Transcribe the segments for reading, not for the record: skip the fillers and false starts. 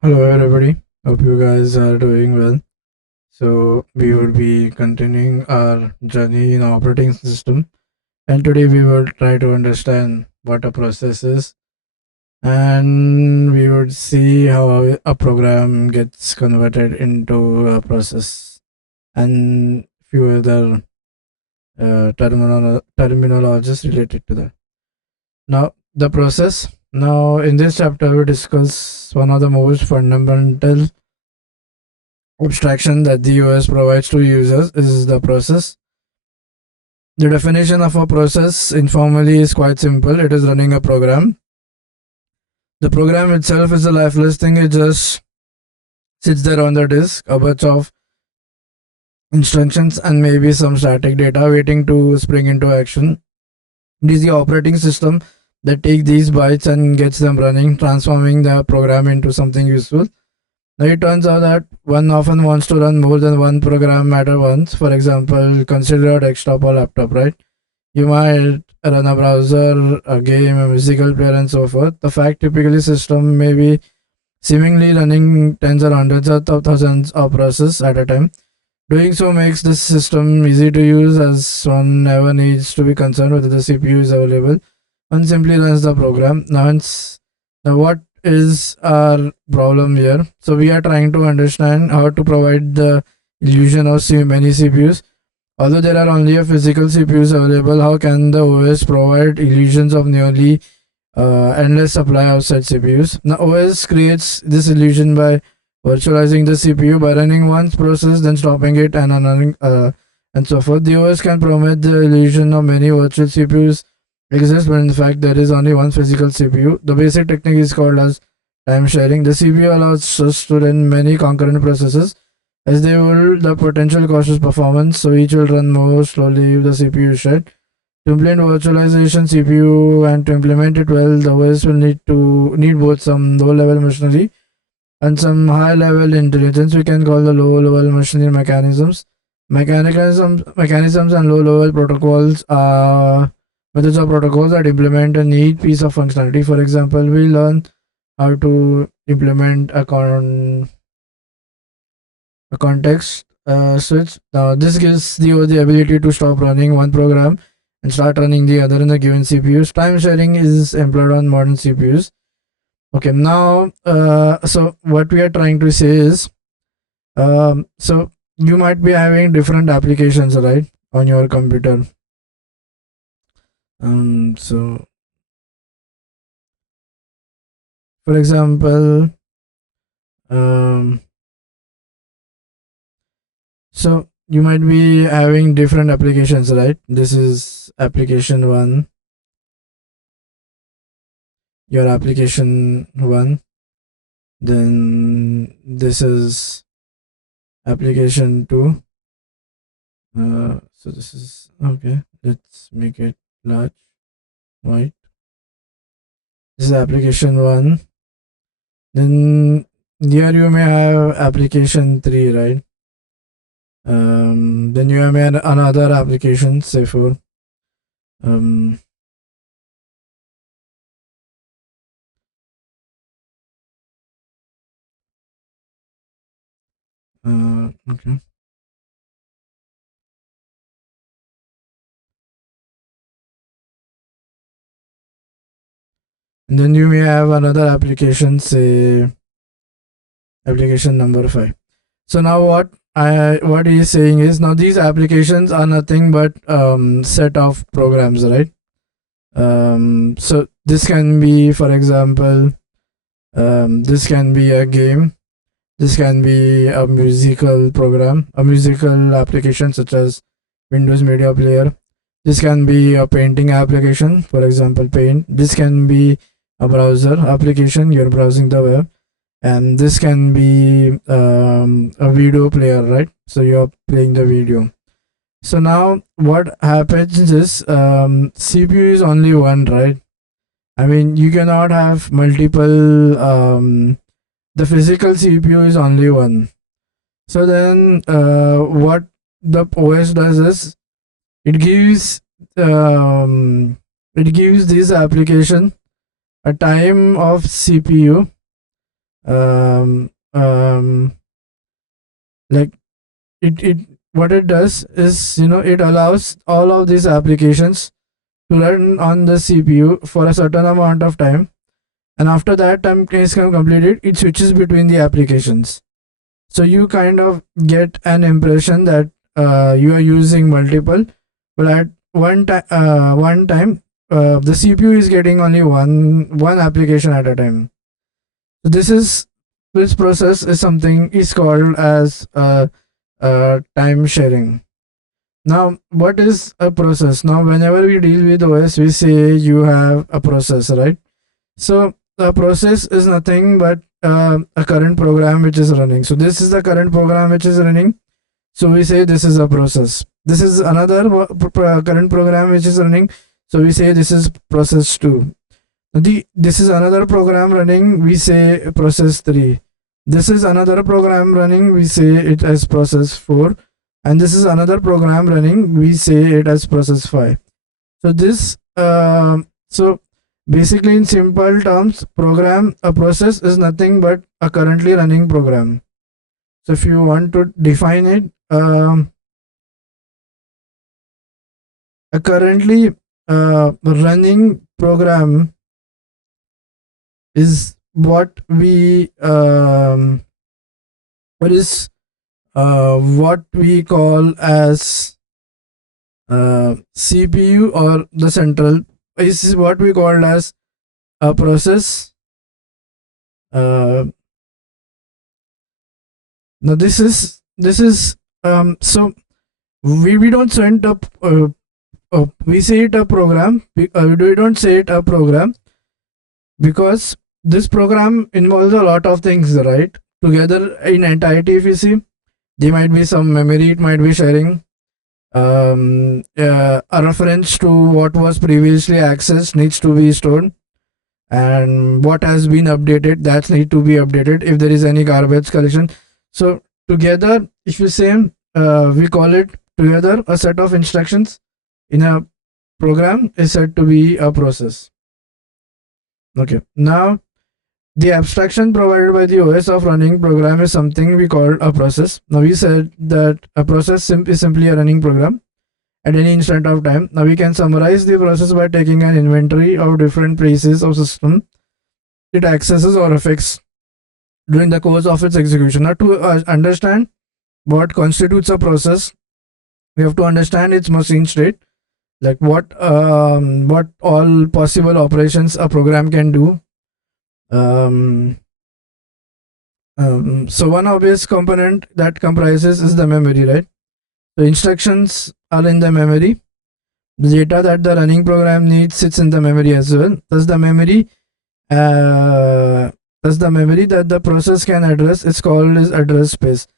Hello, everybody. Hope you guys are doing well. So, we would be continuing our journey in operating system, and today we will try to understand what a process is, and we would see how a program gets converted into a process, and few other terminologies related to that. Now, the process. Now, in this chapter, we discuss one of the most fundamental abstraction that the OS provides to users is the process. The definition of a process informally is quite simple. It is running a program. The program itself is a lifeless thing. It just sits there on the disk, a bunch of instructions and maybe some static data waiting to spring into action. It is the operating system that takes these bytes and gets them running, transforming the program into something useful. Now, it turns out that one often wants to run more than one program at once. For example, consider a desktop or laptop, right? You might run a browser, a game, a musical player, and so forth. The fact typically system may be seemingly running tens or hundreds of thousands of processes at a time. Doing so makes this system easy to use as one never needs to be concerned whether the CPU is available. One simply runs the program. Now what is our problem here? So we are trying to understand how to provide the illusion of many CPUs. Although there are only a physical CPUs available, how can the OS provide illusions of nearly endless supply of such CPUs? Now, OS creates this illusion by virtualizing the CPU by running one process, then stopping it, and running, and so forth. The OS can promote the illusion of many virtual CPUs exist, but in fact, there is only one physical CPU. The basic technique is called as time sharing. The CPU allows us to run many concurrent processes as they will the potential cautious performance, so each will run more slowly if the CPU is shared. To implement virtualization CPU and to implement it well, the OS will need both some low level machinery and some high level intelligence. We can call the low level machinery mechanisms. Mechanisms and low level protocols are methods of protocols that implement a neat piece of functionality. For example, we learn how to implement a context switch. Now, this gives you the ability to stop running one program and start running the other in the given CPUs. Time sharing is employed on modern CPUs. Okay, now, so what we are trying to say is, so you might be having different applications, right, on your computer. So for example, um, so you might be having different applications, right? This is application one, your application one. Then this is application two. So this is okay. Let's make it large, white. This is application one. Then here you may have application three, right? Then you may have another application, say for um, okay. And then you may have another application, say application number five. So now what he is saying is now these applications are nothing but set of programs, right? So this can be, for example, this can be a game. This can be a musical program, a musical application such as Windows Media Player. This can be a painting application, for example, Paint. This can be a browser application, you're browsing the web. And this can be a video player, right? So you're playing the video. So now what happens is CPU is only one, right? I mean, you cannot have multiple. The physical CPU is only one. So then, what the OS does is it gives this application a time of CPU um, um, like it what it does is, it allows all of these applications to run on the CPU for a certain amount of time, and after that time is completed, it switches between the applications. So you kind of get an impression that you are using multiple, but at one time the CPU is getting only one application at a time. So this process is something is called as time sharing. Now, what is a process? Now, whenever we deal with OS, we say you have a process, right? So the process is nothing but a current program which is running. So this is the current program which is running. So we say this is a process. This is another current program which is running. So we say this is process 2. This is another program running. We say process 3. This is another program running. We say it as process 4. And this is another program running. We say it as process 5. So so basically, in simple terms, a process is nothing but a currently running program. So if you want to define it, a currently running program is what we what we call as CPU, or the central is what we call as a process. Now so we don't send up we say it a program. We don't say it a program because this program involves a lot of things, right? Together in entirety, if you see, there might be some memory, it might be sharing, a reference to what was previously accessed needs to be stored, and what has been updated that need to be updated if there is any garbage collection. So together, if you say, we call it together, a set of instructions in a program is said to be a process. Okay, now the abstraction provided by the OS of running program is something we call a process. Now we said that a process is simply a running program at any instant of time. Now we can summarize the process by taking an inventory of different pieces of system it accesses or affects during the course of its execution. Now to understand what constitutes a process, we have to understand its machine state, like what all possible operations a program can do. So one obvious component that comprises is the memory, right? The instructions are in the memory. The data that the running program needs sits in the memory as well. Thus the memory that the process can address is called as address space.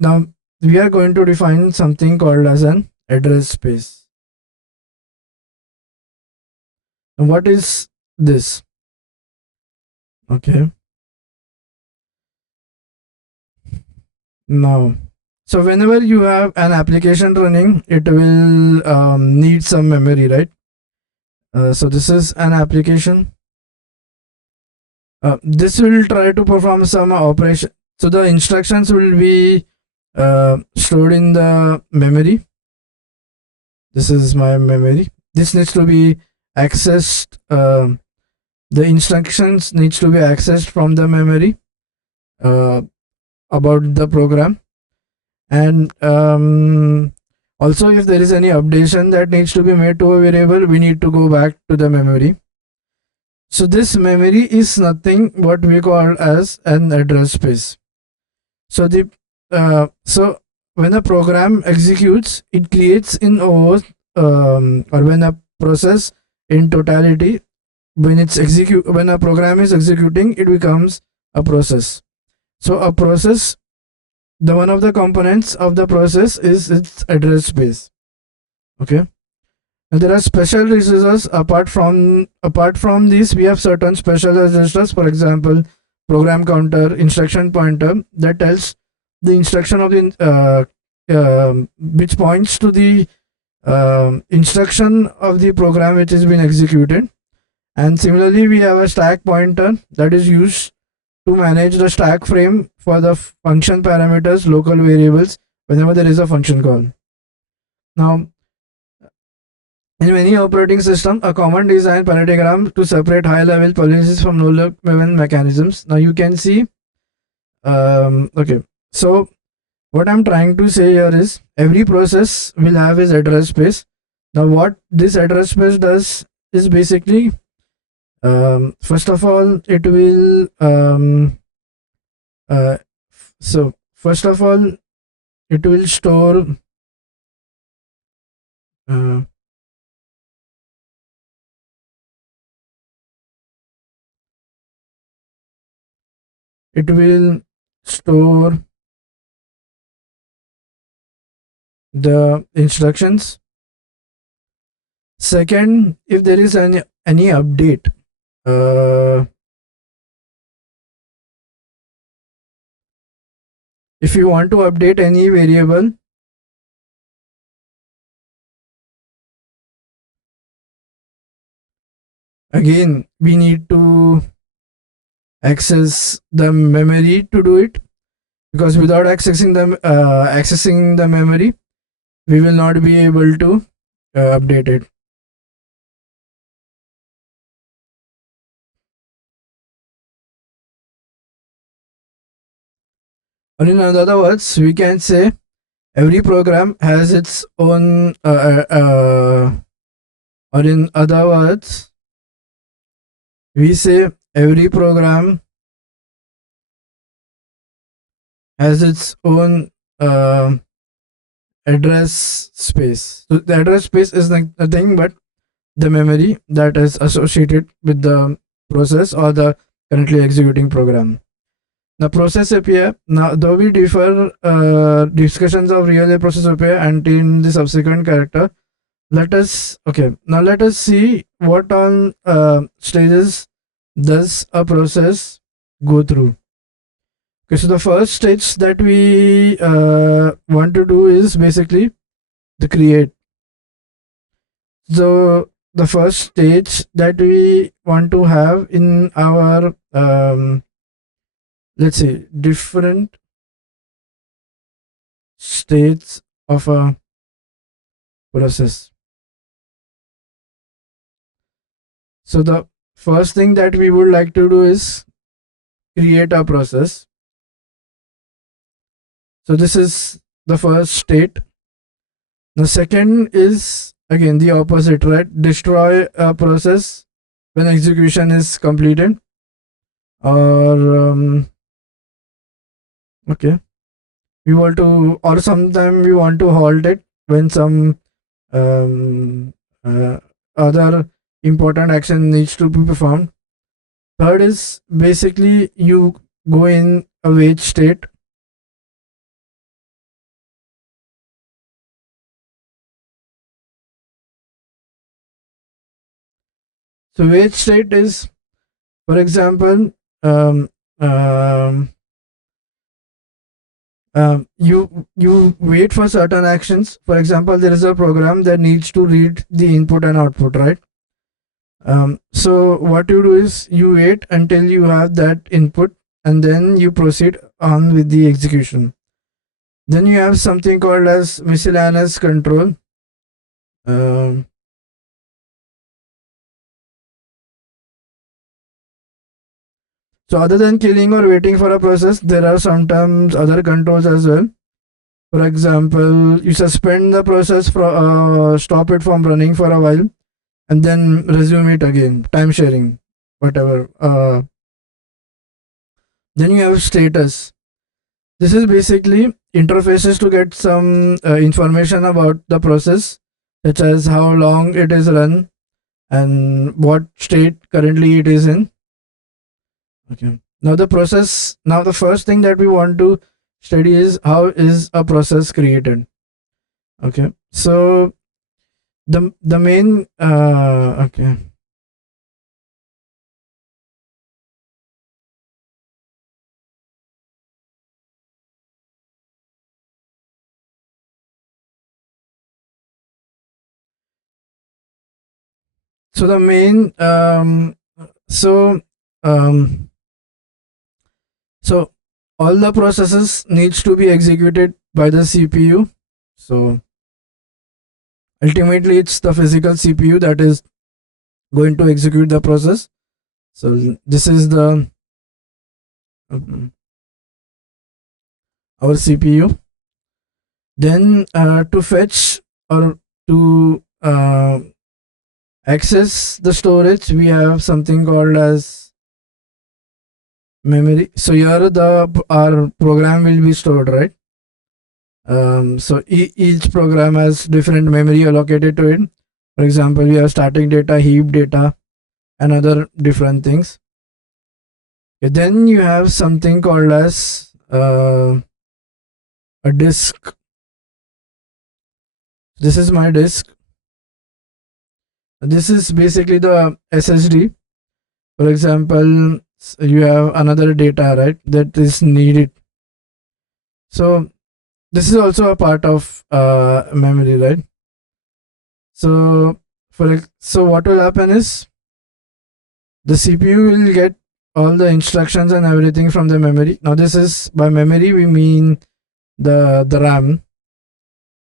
Now we are going to define something called as an address space. And what is this? Okay. Now, so whenever you have an application running, it will need some memory, right? So this is an application. This will try to perform some operation. So the instructions will be stored in the memory. This is my memory. This needs to be accessed. The instructions needs to be accessed from the memory about the program, and also if there is any updation that needs to be made to a variable, we need to go back to the memory. So this memory is nothing what we call as an address space. So so when a program executes, it creates in OS, or when a process in totality, when a program is executing, it becomes a process. So a process, the one of the components of the process is its address space. Okay. And there are special registers apart from these. We have certain special registers. For example, program counter, instruction pointer that tells the instruction of the which points to the instruction of the program which has been executed. And similarly, we have a stack pointer that is used to manage the stack frame for the function parameters, local variables, whenever there is a function call. Now, in many operating systems, a common design parallelogram to separate high-level policies from low-level mechanisms. Now you can see, okay. So what I'm trying to say here is every process will have its address space. Now what this address space does is basically, first of all, it will uh, so first of all it will store uh, it will store the instructions. Second, if there is any update, uh, if you want to update any variable, again we need to access the memory to do it, because without accessing the memory, we will not be able to update it. Or in other words, we can say every program has its own or in other words, we say every program has its own address space. So the address space is like nothing but the memory that is associated with the process or the currently executing program. The process API. Now, though we differ discussions of real process API and in the subsequent character, let us see what all stages does a process go through. Okay, so the first stage that we want to do is basically the create. So the first stage that we want to have in our let's say different states of a process. So the first thing that we would like to do is create a process. So this is the first state. The second is again the opposite, right? Destroy a process when execution is completed, or okay, we want to, or sometime we want to halt it when some um, other important action needs to be performed. Third is basically you go in a wait state. So wait state is, for example, um, um, you wait for certain actions. For example, there is a program that needs to read the input and output, right? So what you do is you wait until you have that input, and then you proceed on with the execution. Then you have something called as miscellaneous control. Um, so other than killing or waiting for a process, there are sometimes other controls as well. For example, you suspend the process, stop it from running for a while, and then resume it again. Time sharing, whatever. Then you have status. This is basically interfaces to get some information about the process, such as how long it is run and what state currently it is in. Okay. Now the first thing that we want to study is how is a process created. Okay. So the main okay. So the main so um So all the processes needs to be executed by the CPU. So ultimately it's the physical CPU that is going to execute the process. So this is the um, our CPU. Then to fetch or to access the storage, we have something called as memory. So here the our program will be stored, right? So each program has different memory allocated to it. For example, we have static data, heap data, and other different things. Okay, then you have something called as a disk. This is my disk. This is basically the SSD. For example, you have another data, right, that is needed. So this is also a part of memory, right? So so what will happen is the CPU will get all the instructions and everything from the memory. Now this is, by memory we mean the RAM.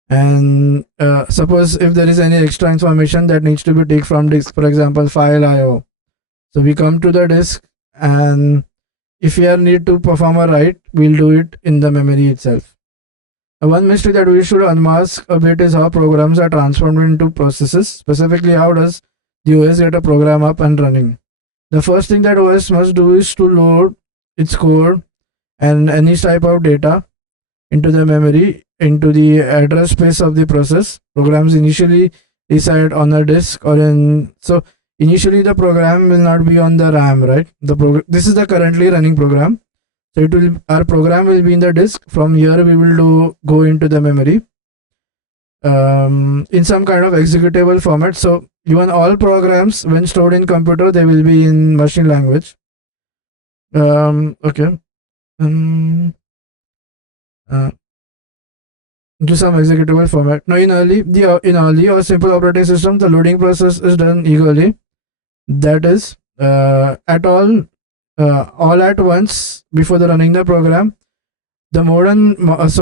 And suppose if there is any extra information that needs to be taken from disk, for example file IO, so we come to the disk, and if we are need to perform a write, we'll do it in the memory itself. One mystery that we should unmask a bit is how programs are transformed into processes. Specifically, how does the OS get a program up and running? The first thing that OS must do is to load its code and any type of data into the memory, into the address space of the process. Programs initially reside on a disk or in, so initially the program will not be on the RAM, right? This is the currently running program. So it will, our program will be in the disk. From here we will go into the memory in some kind of executable format. So even all programs when stored in computer, they will be in machine language. Okay. To some executable format. Now in early or simple operating system, the loading process is done eagerly. That is all at once before the running the program. The modern OS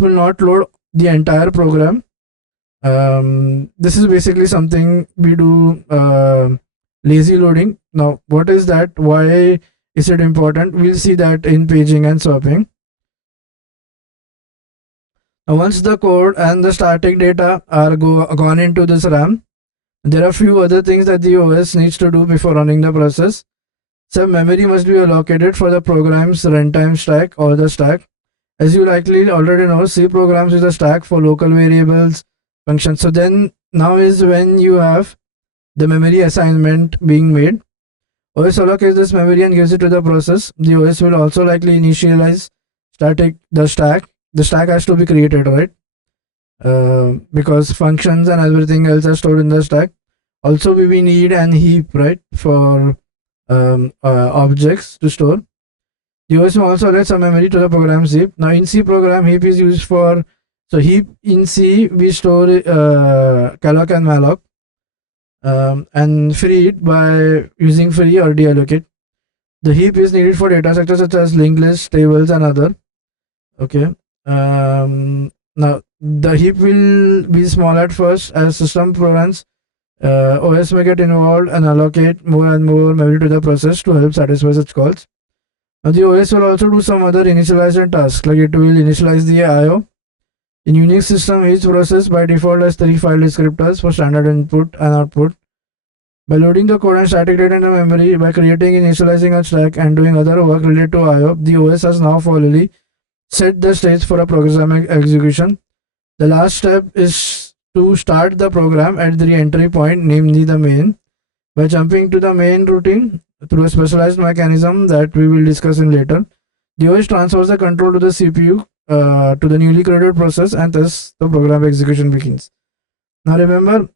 will not load the entire program. This is basically something we do lazy loading. Now what is that? Why is it important? We'll see that in paging and swapping. Now once the code and the static data are gone into this RAM, there are few other things that the OS needs to do before running the process. Some memory must be allocated for the program's runtime stack or the stack. As you likely already know, C programs use a stack for local variables, functions. So then now is when you have the memory assignment being made. OS allocates this memory and gives it to the process. The OS will also likely initialize the stack. The stack has to be created, right? Because functions and everything else are stored in the stack. Also, we need an heap, right, for objects to store. The OS will also allot some memory to the program's heap. Now, in C program, heap is used for, so heap in C we store calloc and malloc, and free it by using free or deallocate. The heap is needed for data structures such as linked lists, tables, and other. Okay. Now the heap will be small at first. As system programs, OS may get involved and allocate more and more memory to the process to help satisfy such calls. Now the OS will also do some other initialization tasks, like it will initialize the IO. In Unix system, each process by default has 3 file descriptors for standard input and output. By loading the code and static data into memory, by creating and initializing a stack and doing other work related to IO, the OS has now fully set the stage for a program execution. The last step is to start the program at the entry point, namely the main. By jumping to the main routine through a specialized mechanism that we will discuss in later, the OS transfers the control to the CPU to the newly created process, and thus the program execution begins. Now remember,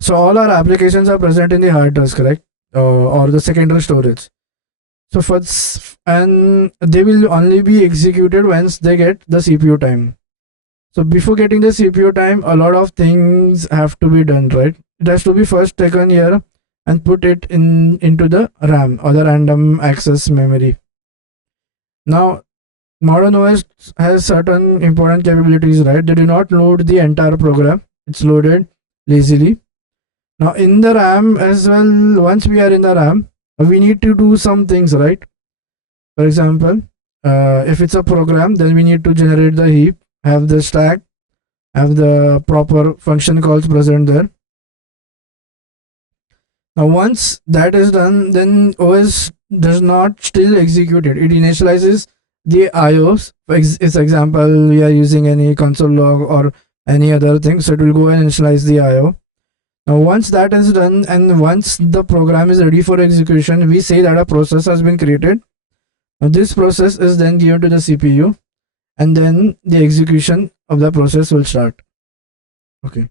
so all our applications are present in the hard disk, correct? Or the secondary storage. So first, and they will only be executed once they get the CPU time. So before getting the CPU time, a lot of things have to be done, right? It has to be first taken here and put it into the RAM or the random access memory. Now modern OS has certain important capabilities, right? They do not load the entire program, it's loaded lazily. Now in the RAM as well, once we are in the RAM, we need to do some things, right? For example, if it's a program, then we need to generate the heap, have the stack, have the proper function calls present there. Now once that is done, then OS does not still execute it. It initializes the IOs. For its example, we are using any console log or any other thing, so it will go and initialize the IO. Now once that is done and once the program is ready for execution, we say that a process has been created. Now this process is then given to the CPU, and then the execution of the process will start. Okay.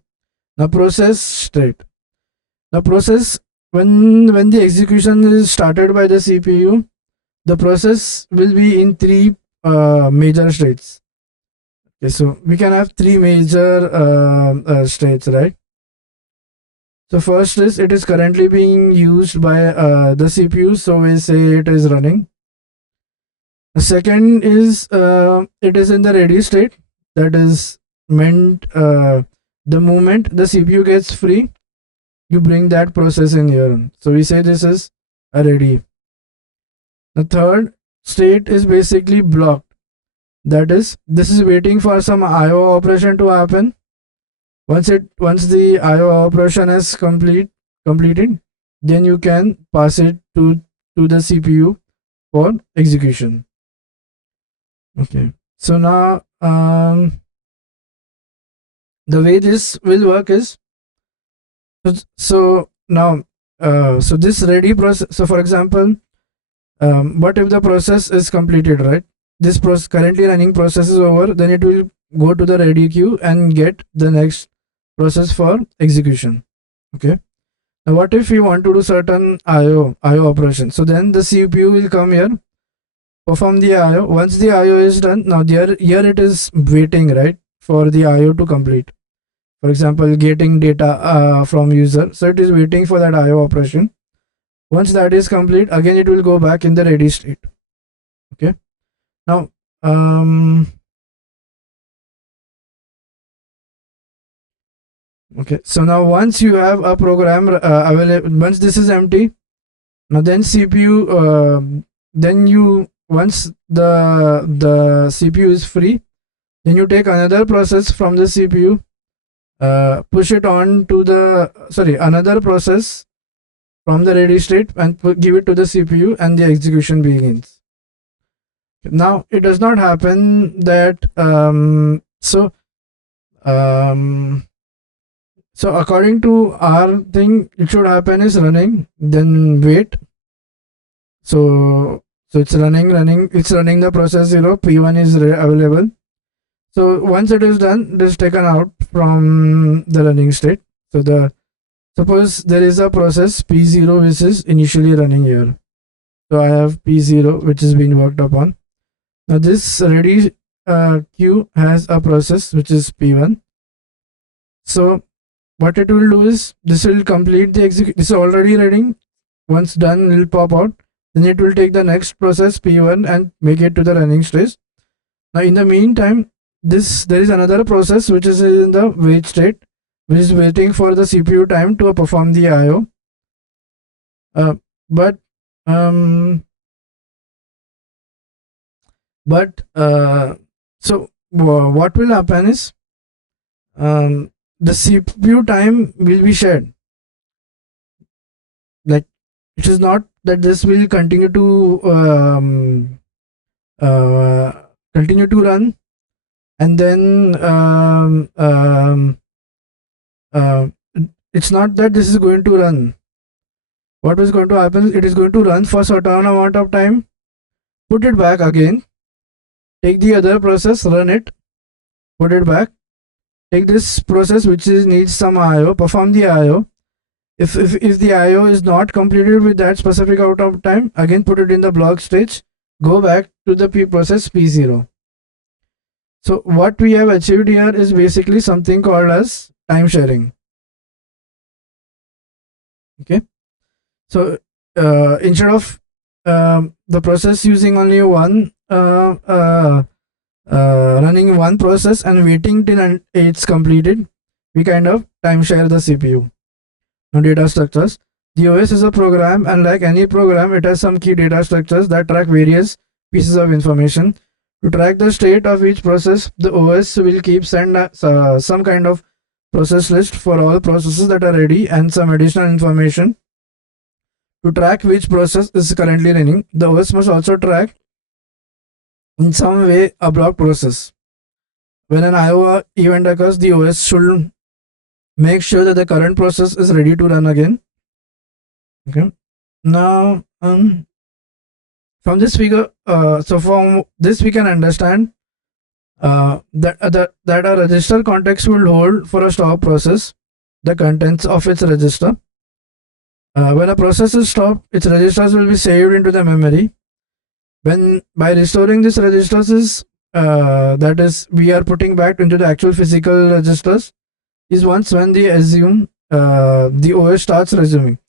Now process state. The process, when the execution is started by the CPU, the process will be in three major states. Okay, so we can have three major states, right? So first is it is currently being used by the CPU, so we say it is running. The second is it is in the ready state. That is meant the moment the CPU gets free, you bring that process in here. So we say this is a ready. The third state is basically blocked. That is, this is waiting for some IO operation to happen. Once the IO operation is completed, then you can pass it to the CPU for execution. Okay. So now the way this will work is so now so this ready process. So for example, what if the process is completed, right? This currently running process is over, then it will go to the ready queue and get the next process for execution. Okay. Now what if you want to do certain IO operation? So then the CPU will come here, perform the IO. Once the IO is done, now here it is waiting, right, for the IO to complete. For example, getting data from user, so it is waiting for that IO operation. Once that is complete, again it will go back in the ready state. Okay. Now okay, so now once you have a program available, once this is empty, now then CPU then you once the CPU is free, then you take another process from the CPU, push it on to the another process from the ready state and give it to the CPU, and the execution begins. Now it does not happen that so according to our thing, it should happen is running, then wait. So it's running, it's running the process 0, P1 is available. So once it is done, it is taken out from the running state. So suppose there is a process P0 which is initially running here. So I have P0 which is being worked upon. Now this ready queue has a process which is P1. So what it will do is this will complete the execute. This is already running. Once done, it will pop out. Then it will take the next process P1 and make it to the running stage. Now in the meantime, there is another process which is in the wait state, which is waiting for the CPU time to perform the IO. But so what will happen is the CPU time will be shared. Like, it is not that this will continue to run, and then it's not that this is going to run. What is going to happen? It is going to run for a certain amount of time, put it back again, take the other process, run it, put it back, take this process which needs some IO, perform the IO. If the IO is not completed with that specific out of time, again put it in the block stage, go back to the process P0. So what we have achieved here is basically something called as time sharing. Okay. So instead of the process using only one uh, uh, running one process and waiting till it's completed, we kind of time share the CPU. Now, data structures. The OS is a program, and like any program, it has some key data structures that track various pieces of information. To track the state of each process, the OS will keep send some kind of process list for all processes that are ready and some additional information to track which process is currently running. The OS must also track in some way a block process. When an IO event occurs, the OS should make sure that the current process is ready to run again. Okay. Now, from this figure, so from this we can understand that a register context will hold for a stop process the contents of its register. When a process is stopped, its registers will be saved into the memory. When by restoring these registers is that is we are putting back into the actual physical registers is once when they assume the OS starts resuming.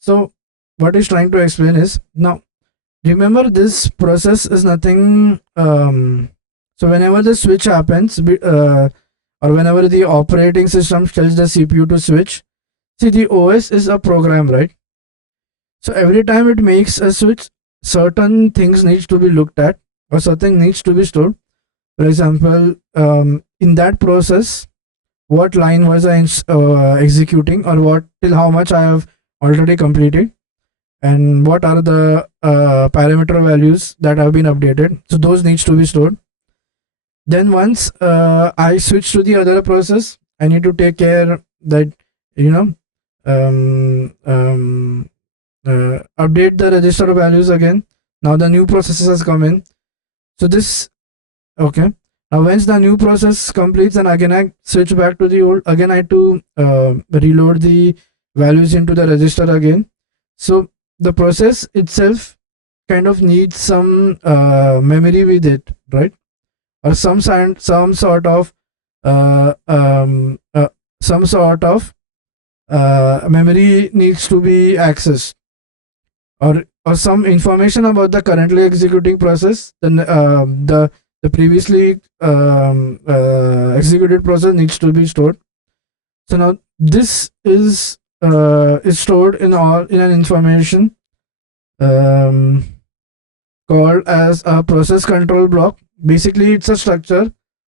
So what he's trying to explain is now remember this process is nothing. So whenever the switch happens, or whenever the operating system tells the CPU to switch, see the OS is a program, right? So every time it makes a switch, certain things needs to be looked at or something needs to be stored. For example, in that process, what line was I executing, or what till how much I have already completed, and what are the parameter values that have been updated. So those needs to be stored. Then once I switch to the other process, I need to take care that you know update the register values again. Now the new processes has come in. So this okay. Now once the new process completes, and again I switch back to the old. Again I have to reload the values into the register again. So the process itself kind of needs some memory with it, right? Or some sort of uh, um, uh, some sort of memory needs to be accessed, or some information about the currently executing process. Then the previously executed process needs to be stored. So now this is stored in an information um, called as a process control block. Basically, it's a structure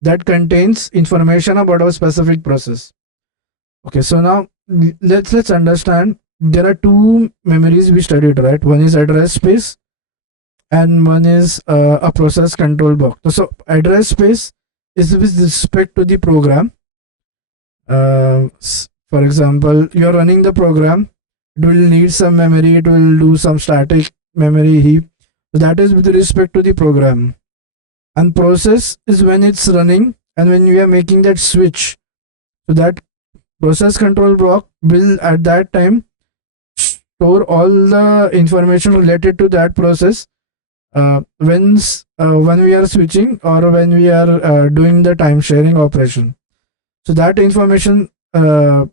that contains information about a specific process. Okay, so now let's understand. There are two memories we studied, right? One is address space, and one is a process control block. So address space is with respect to the program. For example, you're running the program. It will need some memory. It will do some static memory heap. So that is with respect to the program. And process is when it's running and when you are making that switch. So that process control block will at that time store all the information related to that process when we are switching or when we are doing the time sharing operation. So that information the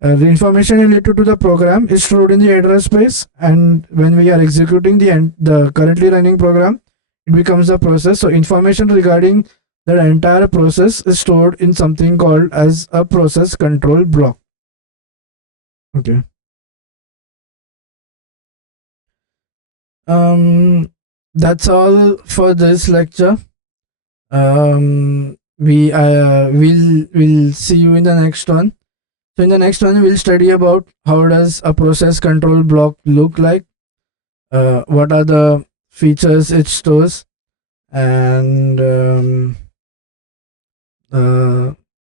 information related to the program is stored in the address space, and when we are executing the currently running program, it becomes a process. So information regarding the entire process is stored in something called as a process control block. Okay. That's all for this lecture. We'll see you in the next one. So in the next one, we'll study about how does a process control block look like, what are the features it stores, and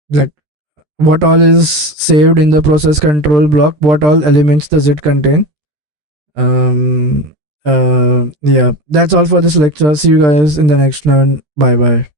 like what all is saved in the process control block, what all elements does it contain. Yeah, that's all for this lecture. See you guys in the next one. Bye bye.